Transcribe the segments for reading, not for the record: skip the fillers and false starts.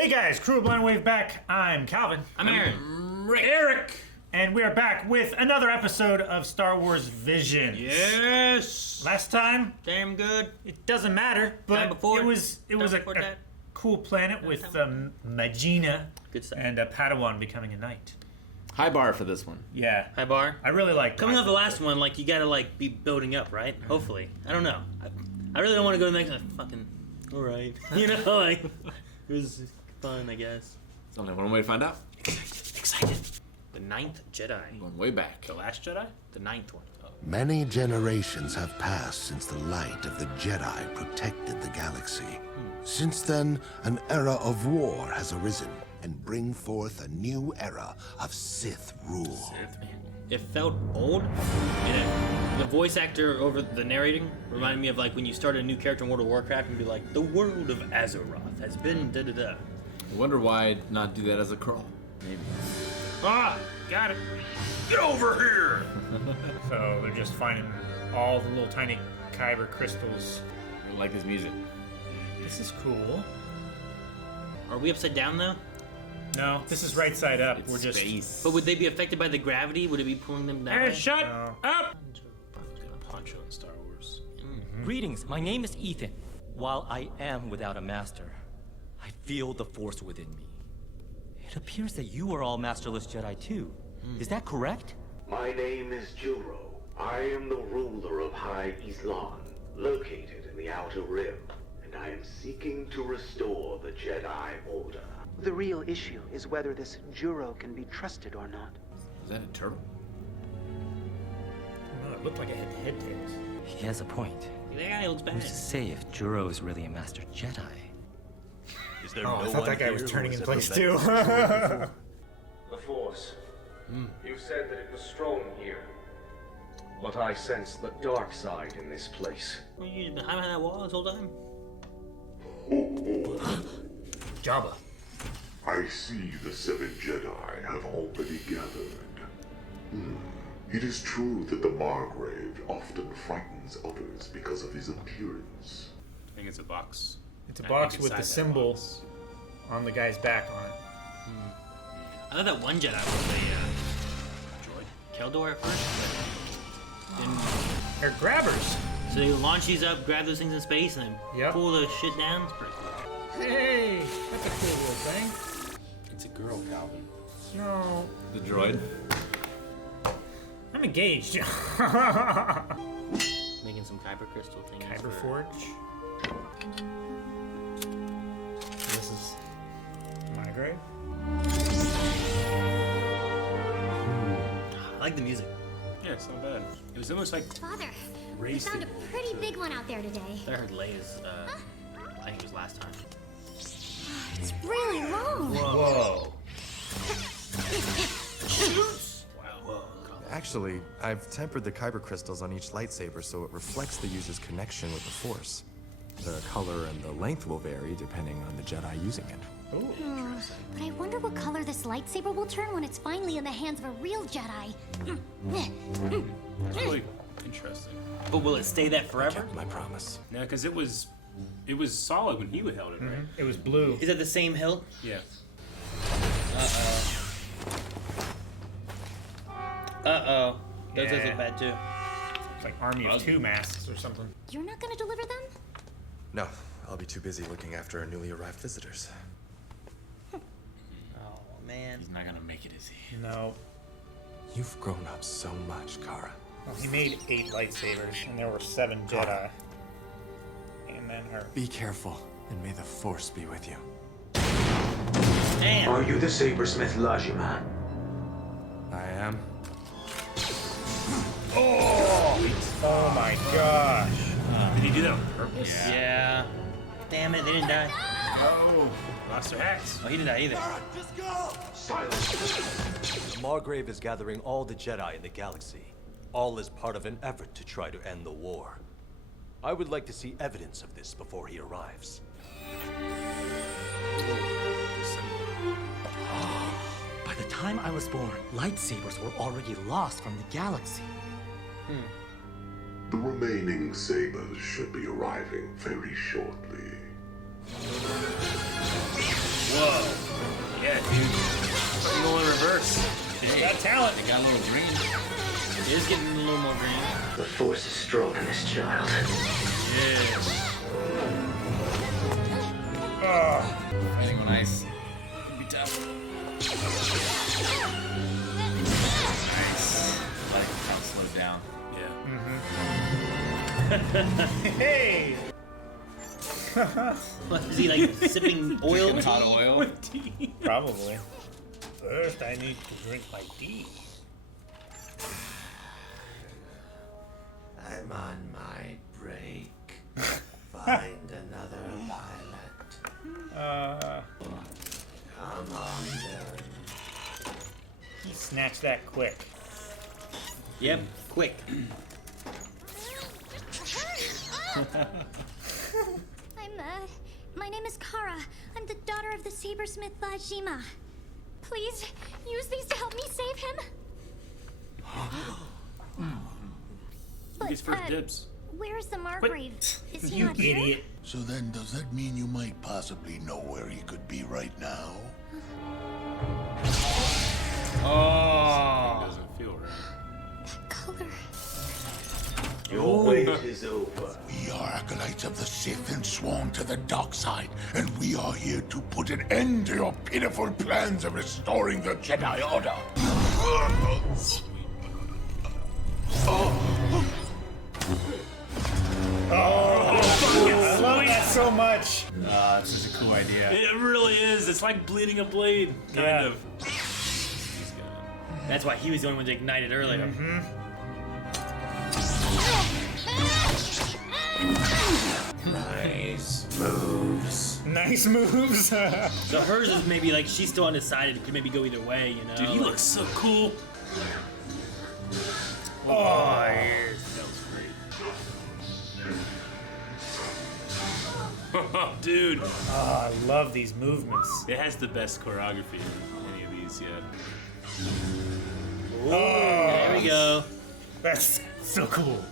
Hey guys, Crew of Blind Wave back. I'm Calvin. I'm Aaron. Eric. And we are back with another episode of Star Wars Visions. Yes. Last time, Damn good. it doesn't matter, but before, it was a cool planet with Magina Good stuff. and Padawan becoming a knight. High bar for this one. Yeah. Hi, Bar. I really like Coming off the last one, like, you gotta, like, be building up, right? Hopefully. I don't know. I really don't want to go to the next one. Fucking, alright. You know, like, it was fun, I guess. There's only one way to find out. Excited. The Ninth Jedi. Going way back. The last Jedi? The ninth one. Oh. Many generations have passed since the light of the Jedi protected the galaxy. Since then, an era of war has arisen and bring forth a new era of Sith rule. It felt old. The voice actor over the narrating reminded me of like when you start a new character in World of Warcraft and be like, the world of Azeroth has been da-da-da. I wonder why not do that as a crawl. Maybe. Ah, got it. Get over here. So they're just finding all the little tiny kyber crystals. I like this music. This is cool. Are we upside down though? No, this is right side up. It's We're just. space. But would they be affected by the gravity? Would it be pulling them down? Hey, shut Oh. up! Poncho in Star Wars. Greetings, my name is Ethan. While I am without a master, I feel the Force within me. It appears that you are all masterless Jedi too. Is that correct? My name is Juro. I am the ruler of High Islan, located in the Outer Rim, and I am seeking to restore the Jedi Order. The real issue is whether this Juro can be trusted or not. Is that a turtle? No, it looked like it had head-tails. He has a point. That guy looks bad. Who's to say if Juro is really a master Jedi? Is there Oh, I no thought one that guy here was who turning has in ever place met too. Juro? The Force. You said that it was strong here. But I sense the dark side in this place. Well, you've been behind that wall this whole time? Jabba. I see the 7 Jedi have already gathered. It is true that the Margrave often frightens others because of his appearance. I think it's a box. It's a I box think with the inside that symbol box. on the guy's back on it. I thought that one Jedi was a droid. Keldor at first, but didn't. They're grabbers. So they launch these up, grab those things in space, and then pull the shit down. It's pretty cool. Hey, that's a cool little thing. It's a girl, Calvin. No, The droid? I'm engaged. Making some kyber crystal things. Kyber Forge. This is my grave. I like the music. Yeah, it's not bad. It was almost like Father, we raised found a it. pretty big one out there today. I heard Leia's, I think it was last time. It's really long. Whoa. Actually, I've tempered the kyber crystals on each lightsaber so it reflects the user's connection with the Force. The color and the length will vary depending on the Jedi using it. But I wonder what color this lightsaber will turn when it's finally in the hands of a real Jedi. It's really interesting. But will it stay that I forever? kept my promise. No, because it was solid when he held it, right? It was blue. Is that the same hilt? Yeah. Uh-oh. Those Yeah. look bad too. It's like Army of Two masks or something. You're not gonna deliver them? No, I'll be too busy looking after our newly arrived visitors. Oh, man. He's not gonna make it, is he? No. You've grown up so much, Kara. Well, he made 8 lightsabers, and there were 7 Jedi. And then her. Be careful, and may the Force be with you. Damn. Are you the Sabersmith Lajiman? I am. Oh my gosh. Did he do that on purpose? Yeah. Damn it, they didn't die. Oh, lost their hacks. Oh, he didn't die either. Silence. Margrave is gathering all the Jedi in the galaxy. All is part of an effort to try to end the war. I would like to see evidence of this before he arrives. By the time I was born, lightsabers were already lost from the galaxy. The remaining sabers should be arriving very shortly. Whoa. Yeah, dude. Fucking going in reverse. He's got talent. They got a little green. It is getting a little more green. The Force is strong in this child. Yeah. Fighting on ice. Could be tough. Nice. Let it kind of slow down. Yeah. Hey! Is he like sipping oil? Sipping hot oil? With tea? Probably. First, I need to drink my tea. I'm on my break. Find another pilot. Come on, then. He snatched that quick. Yep, quick. My name is Kara. I'm the daughter of the sabersmith Bajima. Please, use these to help me save him. Who's first dibs? Where's the Margrave? Is he You not here? idiot. So then, does that mean you might possibly know where he could be right now? Oh. Doesn't feel right. Color. Your wait is over. We are acolytes of the Sith and sworn to the dark side, and we are here to put an end to your pitiful plans of restoring the Jedi Order. I love that so much. It's such a cool idea. It really is. It's like bleeding a blade, kind of. That's why he was the only one to ignite it earlier. Nice moves. Nice moves. So hers is maybe like she's still undecided. It could maybe go either way, you know? Dude, he looks so cool. Oh, yes. That was great. Dude. Oh, I love these movements. It has the best choreography in any of these yet. Ooh, there we go. That's so cool.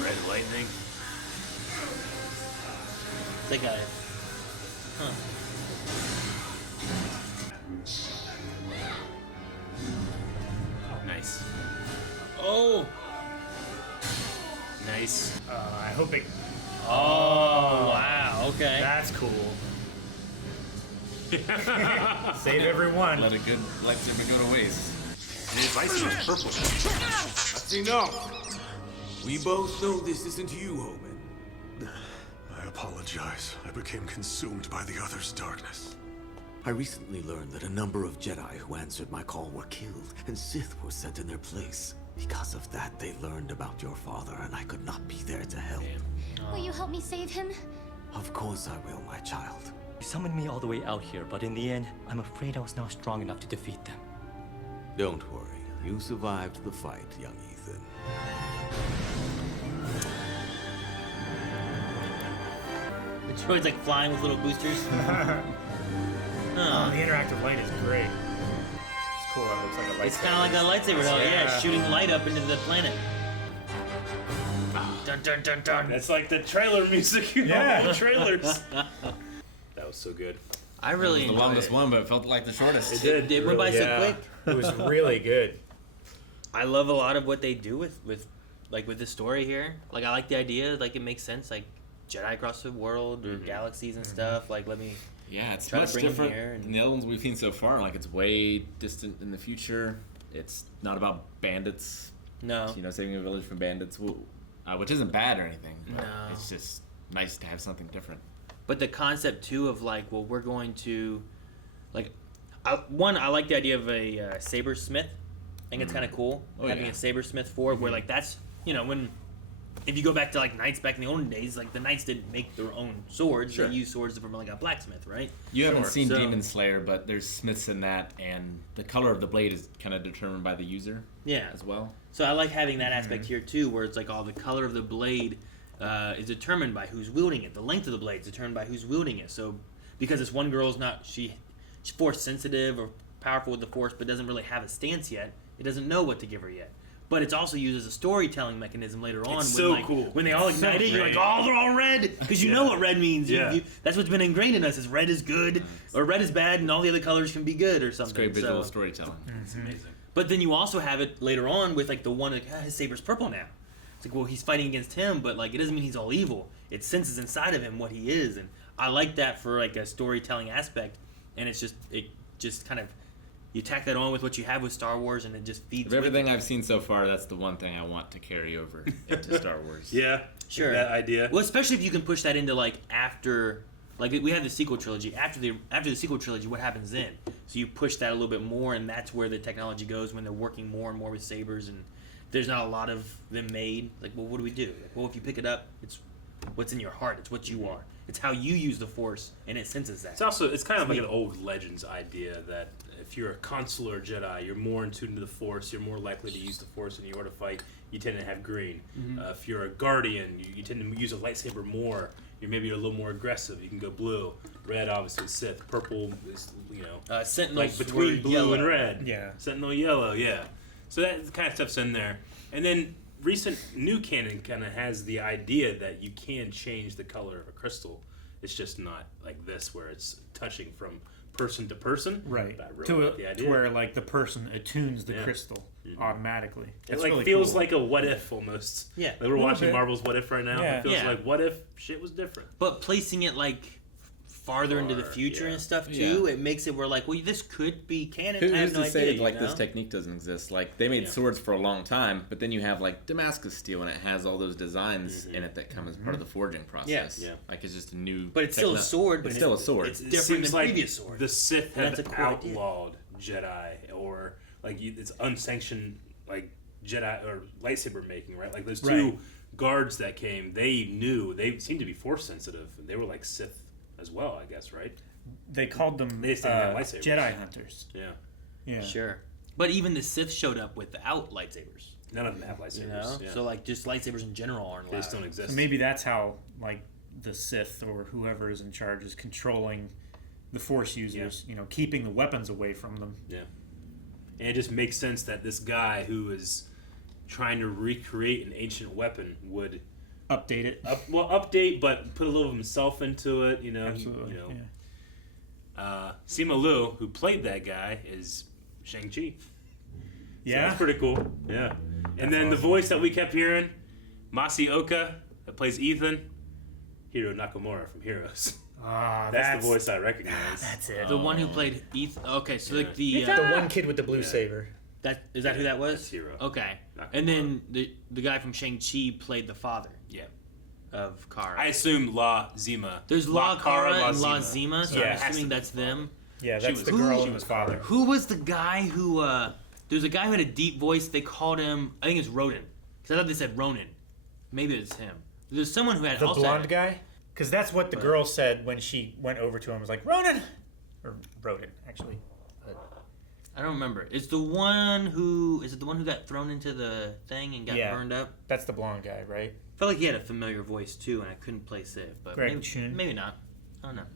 Red lightning. That guy. Huh. Nice. Oh! Nice. I hope it. Oh, wow, okay. That's cool. Save everyone. Let a good lightsaber go to waste. His lightsaber's purple. That's enough. We both know this isn't you, Homan. I apologize. I became consumed by the other's darkness. I recently learned that a number of Jedi who answered my call were killed, and Sith were sent in their place. Because of that, they learned about your father, and I could not be there to help. Will you help me save him? Of course I will, my child. You summoned me all the way out here, but in the end, I'm afraid I was not strong enough to defeat them. Don't worry. You survived the fight, young Ethan. The droid's like flying with little boosters. Oh, the interactive light is great. It's cool. That looks like a lightsaber. It's kind of like a lightsaber, though. Yeah, shooting light up into the planet. Dun dun dun dun. That's like the trailer music, you know, Yeah. the trailers. That was so good. I really It was the enjoyed longest it. one, but it felt like the shortest. It went by so quick. It was really good. I love a lot of what they do with this story here. Like, I like the idea. Like, it makes sense. Like, Jedi across the world or galaxies and stuff. Like, let me. Yeah, it's try to much bring 'em different here and- than the other ones we've seen so far. Like, it's way distant in the future. It's not about bandits. No. You know, saving a village from bandits, which isn't bad or anything. But No. It's just nice to have something different. But the concept too of like, well, we're going to, like, I like the idea of a sabersmith. I think it's kind of cool having a sabersmith for it, where like that's, you know, when if you go back to like knights back in the olden days, like the knights didn't make their own swords; Sure. they used swords from like a blacksmith, right? You haven't seen So- Demon Slayer, but there's smiths in that, and the color of the blade is kind of determined by the user. Yeah. As well. So I like having that aspect here too, where it's like all the color of the blade is determined by who's wielding it. The length of the blade is determined by who's wielding it. So because this one girl's not she's force sensitive or powerful with the force, but doesn't really have a stance yet. It doesn't know what to give her yet. but it's also used as a storytelling mechanism later on. It's when, so like, cool. when they all So ignite it, you're like, great. oh, they're all red, because you know what red means. Yeah. That's what's been ingrained in us: is red is good, or red is bad, and all the other colors can be good, or something. It's great visual So- storytelling. It's amazing. But then you also have it later on with like the one like his saber's purple now. It's like, well, he's fighting against him, but like it doesn't mean he's all evil. It senses inside of him what he is, and I like that for like a storytelling aspect. And it just kind of you tack that on with what you have with Star Wars, and it just feeds. Of everything I've seen so far, that's the one thing I want to carry over into Star Wars. Yeah, Sure. That idea. Well, especially if you can push that into like after, like we have the sequel trilogy. After the sequel trilogy, what happens then? So you push that a little bit more, and that's where the technology goes when they're working more and more with sabers, and there's not a lot of them made. Like, well, what do we do? Like, well, if you pick it up, it's what's in your heart. It's what you are. It's how you use the Force, and it senses that. It's kind of like an old Legends idea that if you're a consular Jedi, you're more in tune to the Force. You're more likely to use the Force in order to fight. You tend to have green. If you're a Guardian, you tend to use a lightsaber more. You're maybe a little more aggressive. You can go blue. Red, obviously, Sith. Purple is, Sentinels like between were blue yellow. and red. Yeah. Sentinel yellow, yeah. So that kind of stuff's in there. And then recent new canon kind of has the idea that you can change the color of a crystal. It's just not like this, where it's touching from person to person. Right. But I really To like the idea. where like the person attunes the Yeah. crystal automatically. It That's like really feels cool. like a what if almost. Yeah. Like we're A little watching bit. Marvel's What If right now. Yeah. It feels Yeah. like what if shit was different. But placing it like farther into the Far, future yeah. and stuff too, Yeah. it makes it where like, well, this could be canon. Who's I have to no say idea, like you this know? technique doesn't exist? Like they made swords for a long time, but then you have like Damascus steel, and it has all those designs in it that come as part of the forging process. Yeah. Like it's just a new. But it's still a sword, but It's still a sword. it's It different seems than like previous sword. the Sith And have that's a cool idea. outlawed Jedi, or like it's unsanctioned like Jedi or lightsaber making, right? Like those two Right. guards that came, they seemed to be force sensitive. They were like Sith as well, I guess, right? They called them They just didn't have lightsabers. Jedi hunters. Yeah. Yeah. Sure. But even the Sith showed up without lightsabers. None of them have lightsabers. You know? Yeah. So like just lightsabers in general aren't They allowed. just don't exist. So maybe that's how like the Sith or whoever is in charge is controlling the Force users. You know, keeping the weapons away from them. Yeah. And it just makes sense that this guy who is trying to recreate an ancient weapon would Update it. update, but put a little of himself into it. You know, Absolutely. Sima Liu, who played that guy, is Shang-Chi. So Yeah. that's pretty cool. Yeah. And then the voice that we kept hearing, Masaoka, that plays Ethan, Hiro Nakamura from Heroes. Ah, That's the voice I recognize. That's it. The one who played Ethan. Okay, so like the The one kid with the blue saber. that is that who that was? That's Hiro. Okay, Nakamura. and then the guy from Shang-Chi played the father Yeah. of Kara. I assume La Zima. There's La Kara and La Zima. Zima, so Yeah. I'm Has to assuming be that's them. Yeah, She that's was the cool. girl She and was his father. Who was the guy who? There's a guy who had a deep voice. They called him. I think it's Roden, because I thought they said Ronan. Maybe it's him. There's someone who had The also blonde guy? Because that's what the girl said when she went over to him. Was like, Ronan! Or Roden, actually. I don't remember. It's the one who is it the one who got thrown into the thing and got Yeah. burned up? That's the blonde guy, right? I felt like he had a familiar voice too, and I couldn't place it. But Greg maybe, Chun. maybe not. I don't know.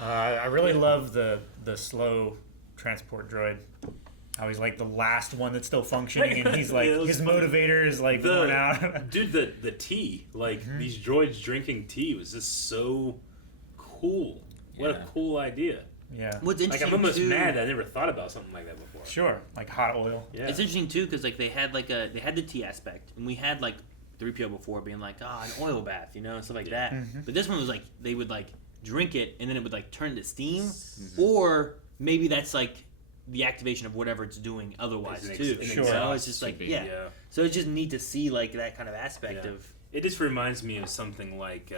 I really love the slow transport droid. How he's like the last one that's still functioning, and he's like Yeah, it was his funny. motivator is like worn out. Dude, the tea, like these droids drinking tea was just so cool. What a cool idea. Yeah. What's Like interesting I'm almost too, mad that I never thought about something like that before. Sure, like hot oil. Yeah. It's interesting too because like they had the tea aspect, and we had like 3PO before being like an oil bath, you know, and stuff like that. But this one was like they would like drink it, and then it would like turn to steam, or maybe that's like the activation of whatever it's doing otherwise It's an too. ex- You an know? exhaust It's just should like be, yeah. yeah. So it's just neat to see like that kind of aspect Yeah. of. It just reminds me of something like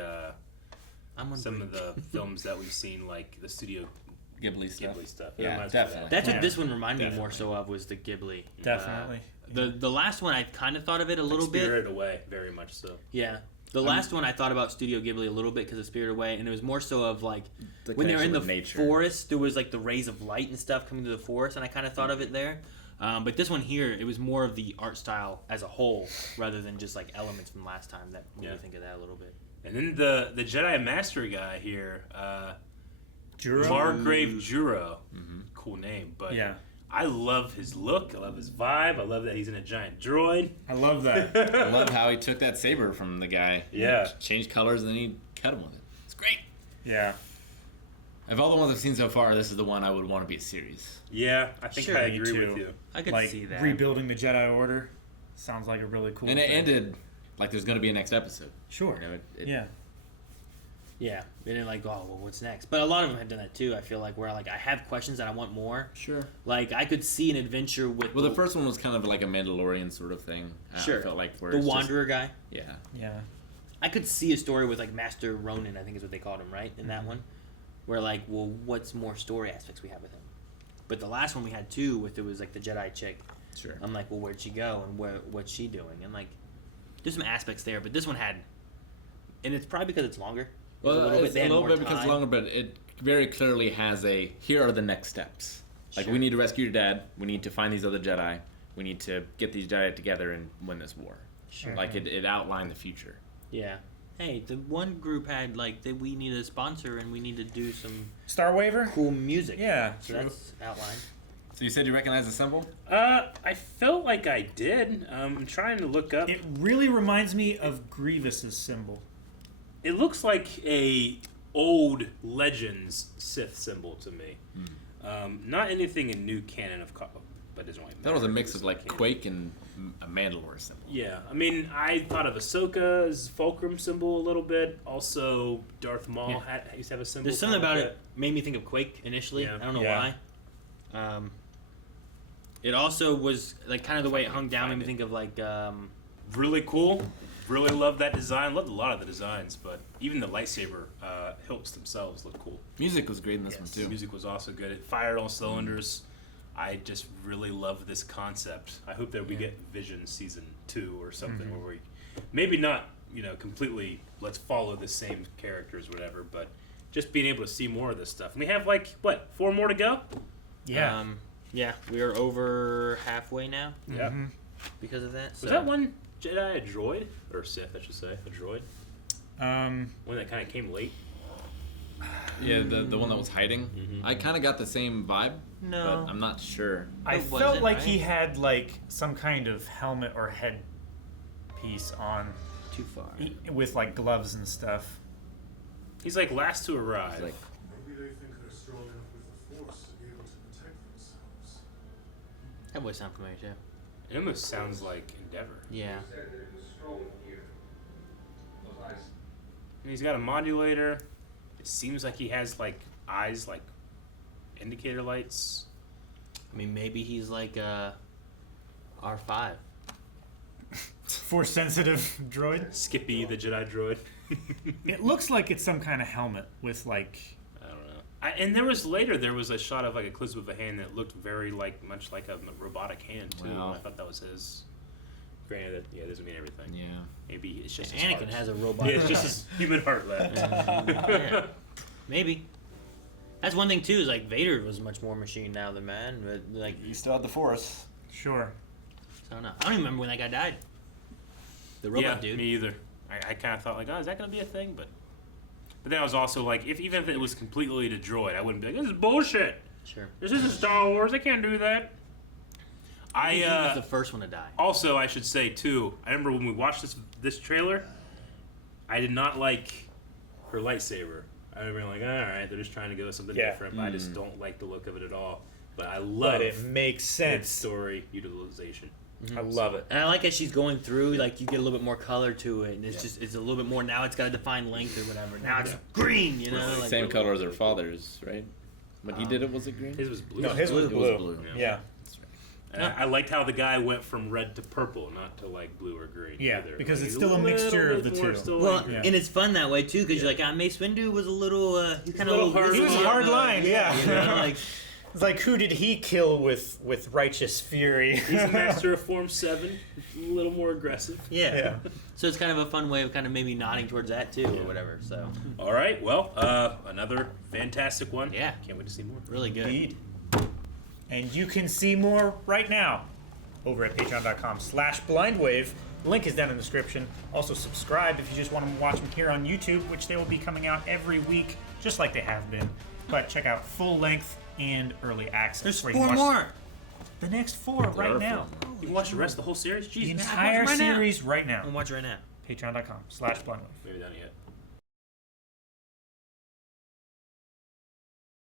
I'm on some break. of the films that we've seen, like the studio Ghibli stuff. It Yeah, reminds me of definitely. That's Yeah. what this one reminded me more so of was the Ghibli. Definitely. The last one I kind of thought of it a little bit. Spirited Away, very much so. Yeah. The last one I thought about Studio Ghibli a little bit because of Spirited Away, and it was more so of like The when they were in the connection with nature. forest, there was like the rays of light and stuff coming to the forest, and I kind of thought of it there. But this one here, it was more of the art style as a whole rather than just like elements from last time that made me think of that a little bit. And then the Jedi Master guy here, Juro? Margrave Juro. Cool name, but Yeah. I love his look. I love his vibe. I love that he's in a giant droid. I love that. I love how he took that saber from the guy. Yeah. Changed colors and then he cut him with it. It's great. Yeah. Of all the ones I've seen so far, this is the one I would want to be a series. Yeah, I think I agree with you. I could like, see that. Rebuilding the Jedi Order sounds like a really cool And it thing. ended like there's going to be a next episode. Sure. You know, yeah. Yeah, they didn't like, oh, well, what's next? But a lot of them have done that too. I feel like where like I have questions and I want more. Sure. Like I could see an adventure with. Well, the first one was kind of like a Mandalorian sort of thing. Sure. I felt like where the it's Wanderer guy. Yeah. Yeah. I could see a story with like Master Ronin, I think is what they called him, right? In that one, where like, well, what's more story aspects we have with him? But the last one we had too, with it was like the Jedi chick. Sure. I'm like, well, where'd she go and what's she doing? And like, there's some aspects there, but this one had, and it's probably because it's longer. Well, it's a little bit because it's longer, but it very clearly has a, here are the next steps. Like, we need to rescue your dad. We need to find these other Jedi. We need to get these Jedi together and win this war. Sure. Like, it outlined the future. Yeah. Hey, the one group had like that we need a sponsor and we need to do some Star Waver? cool music. Yeah, so true. that's outlined. So you said you recognize the symbol? I felt like I did. I'm trying to look up. It really reminds me of Grievous's symbol. It looks like a old Legends Sith symbol to me. Not anything in new canon of, but doesn't really matter. That was a mix of like Quake and a Mandalore symbol. Yeah, I mean, I thought of Ahsoka's fulcrum symbol a little bit. Also, Darth Maul used to have a symbol. There's something about it made me think of Quake initially. Yeah. I don't know why. It also was like kind of the way it hung down made me think of like really cool. Really love that design. Loved a lot of the designs, but even the lightsaber hilts themselves look cool. Music was great in this one too. Music was also good. It fired all cylinders. I just really love this concept. I hope that we get Vision season 2 or something where we maybe not, completely let's follow the same characters or whatever, but just being able to see more of this stuff. And we have 4 more to go? Yeah. Yeah, we are over halfway now. Yeah. Because of that. Was that one Jedi a droid? Or Sith, I should say. A droid? One that kind of came late? Yeah, the one that was hiding. I kind of got the same vibe. No. But I'm not sure. I felt like he had like some kind of helmet or head piece on. Too far. With like gloves and stuff. He's like last to arrive. Maybe they think they're strong enough with the Force to be able to protect themselves. That voice sound familiar too. It almost sounds like Endeavor. Yeah. And he's got a modulator. It seems like he has like eyes like indicator lights. I mean, maybe he's like R5. Force sensitive droid. Skippy the Jedi droid. It looks like it's some kind of helmet with like. I don't know. And there was a shot of like a close up of a hand that looked very much like a robotic hand too. Wow. I thought that was his. Granted, that doesn't mean everything. Yeah. Maybe it's just his Anakin heart. has a robot. Yeah, it's just his human heart left. Yeah. Maybe. That's one thing too. Is like Vader was much more machine now than man. But like You still had the Force. Sure. I don't know. I don't even remember when that guy died. The robot dude. Me either. I kind of thought like, oh, is that gonna be a thing? But then I was also like, even if it was completely a droid, I wouldn't be like, this is bullshit. Sure. This isn't Star Wars. They can't do that. He was the first one to die. Also, I should say too. I remember when we watched this trailer, I did not like her lightsaber. I remember being like, all right, they're just trying to go with something different. But I just don't like the look of it at all. But I love. But it makes sense. Its story utilization. I love it. And I like as she's going through, like you get a little bit more color to it, and it's a little bit more. Now it's got a defined length or whatever. Now it's green, Like, Same color as her father's, right? When he did it, was it green? His was blue. No, his was blue. It was blue. Yeah. And I liked how the guy went from red to purple, not to like blue or green. Yeah, either. because Like, it's a still a little mixture of the bit more two. still Well, like- and it's fun that way too, because you're like, Mace Windu was a little, he kind of He was a hard line, yeah. like, It's like, who did he kill with righteous fury? He's a master of Form 7, a little more aggressive. yeah. So it's kind of a fun way of kind of maybe nodding towards that too, or whatever. So. All right, well, another fantastic one. Yeah. Can't wait to see more. Really good. Indeed. And you can see more right now over at patreon.com/blindwave. The link is down in the description. Also subscribe if you just want to watch them here on YouTube, which they will be coming out every week, just like they have been. But check out full length and early access. There's where you can 4 watch more. the next 4 right now. You can watch the rest of the whole series? The Jesus. entire series right now. I'm watching right now. Patreon.com/blindwave. Maybe done yet.